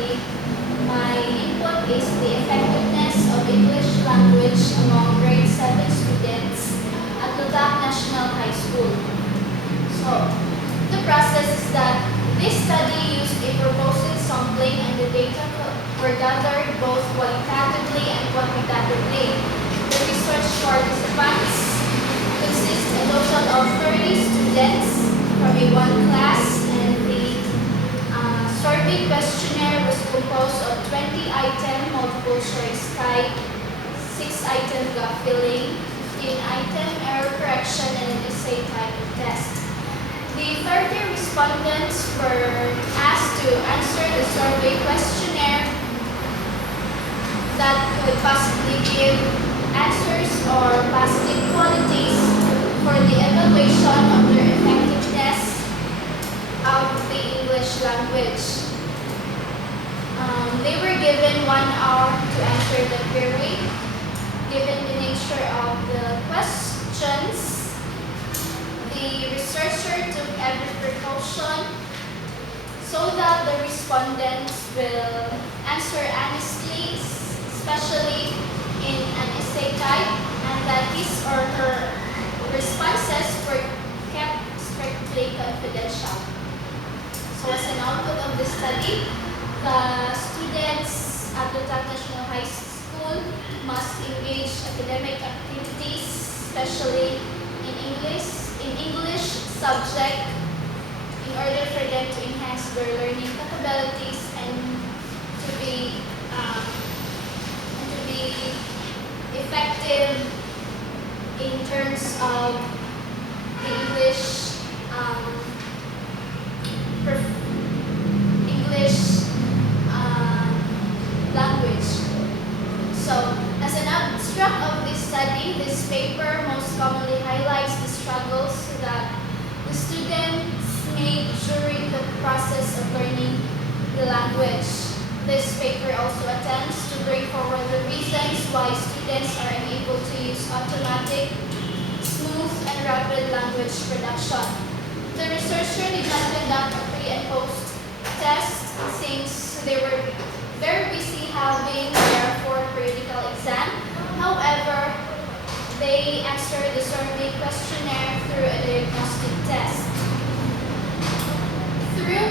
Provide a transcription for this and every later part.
study, my input is the effectiveness of English language among grade 7 students at Lutak National High School. So, the process is that this study used a proposed sampling and the data were gathered both qualitatively and quantitatively. The research participants consist a total of 30 students from a one class, and the survey questionnaire was composed of 20-item multiple choice type, 6-item gap filling, 15-item error correction, and an essay type of test. The 30 respondents were asked to answer the survey questionnaire that could possibly give answers or positive qualities for the evaluation of their effectiveness of the English language. They were given 1 hour to answer the query. Given the nature of the questions, the researcher took every precaution so that the respondents will answer honestly, especially in an essay type, and that his or her responses were kept strictly confidential. So as an output of the study, the students at the Lutak National High School must engage academic activities, especially in English subject, in order for them to enhance their learning capabilities and to be effective in terms of the language. So, as an abstract of this study, this paper most commonly highlights the struggles that the students made during the process of learning the language. This paper also attempts to bring forward the reasons why students are unable to use automatic, smooth, and rapid language production. The researcher did not conduct a pre- and post-test since they were very busy having their 4th periodical exam. However, they answered the survey questionnaire through a diagnostic test. Through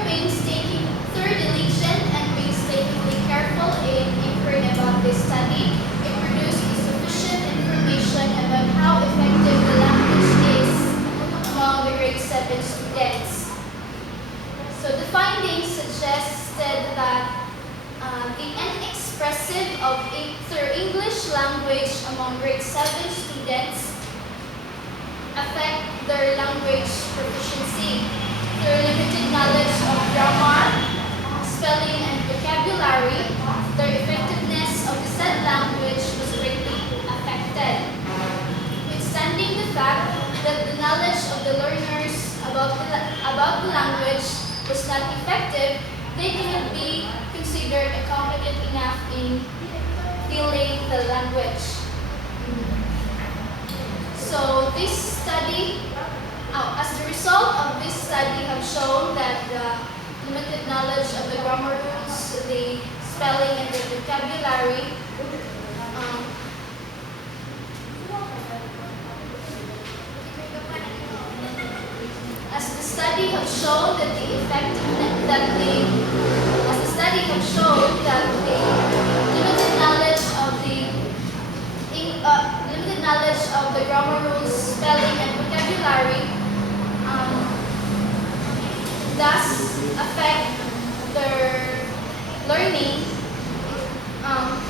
diligent and painstakingly careful in inquiring about this study, it produced sufficient information about how effective the language is among the grade 7 students. So the findings suggested that the inexpressive of their English language among grade 7 students affect their language proficiency. Their limited knowledge of grammar, spelling, and vocabulary, their effectiveness of the said language was greatly affected. Notwithstanding the fact that the knowledge of the learners about the language was not effective, they cannot be considered competent enough in feeling the language. So this study, as the result of this study, have shown that the limited knowledge of the grammar rules, the spelling, and the vocabulary as the study have shown that the limited knowledge of the grammar rules, spelling, and vocabulary thus affect their learning.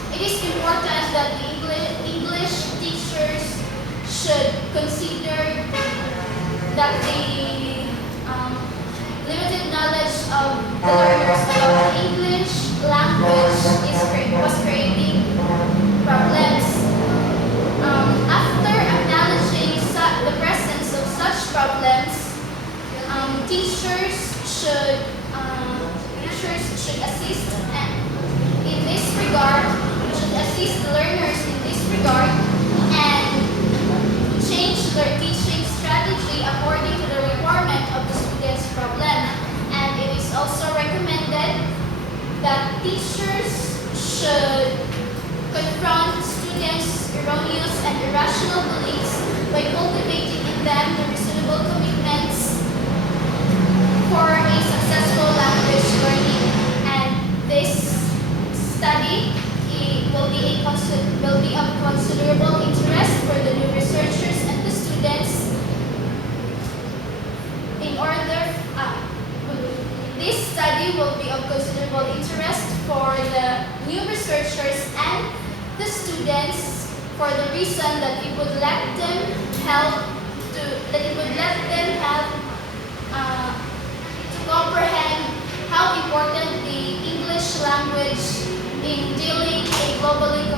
It is important that the English teachers should consider that the limited knowledge of the learners about the English language was creating problems. After acknowledging the presence of such problems, teachers should assist in this regard, should assist the learners in this regard, and change their teaching strategy according to the requirement of the student's problem. And it is also recommended teachers should confront students' erroneous and irrational beliefs by cultivating in them the reasonable commitments for a successful language learning. And this study will be of considerable interest for the new researchers and the students in order this study will be of considerable interest for the new researchers and the students for the reason that it would let them help to comprehend how important the English language in dealing a globally